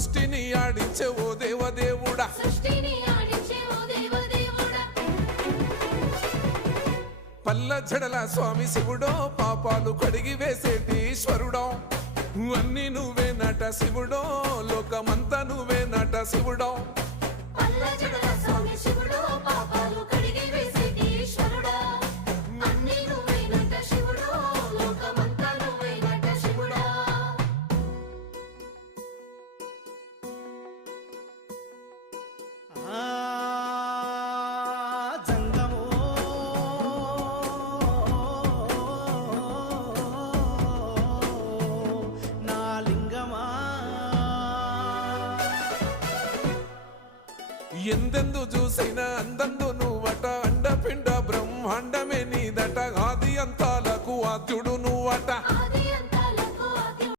సృష్టిని ఆడించే ఓ దేవదేవుడా పల్ల జడల స్వామి శివుడో పాపాలు కడిగి వేసేటి ఈశ్వరుడో అన్ని నువ్వే నట శివుడో లోకమంతా నువ్వే నట శివుడో ఎందెందు చూసైనా అందందు నువ్వట అండపిండ బ్రహ్మాండమే నీదట ఆది అంతాలకు ఆద్యుడు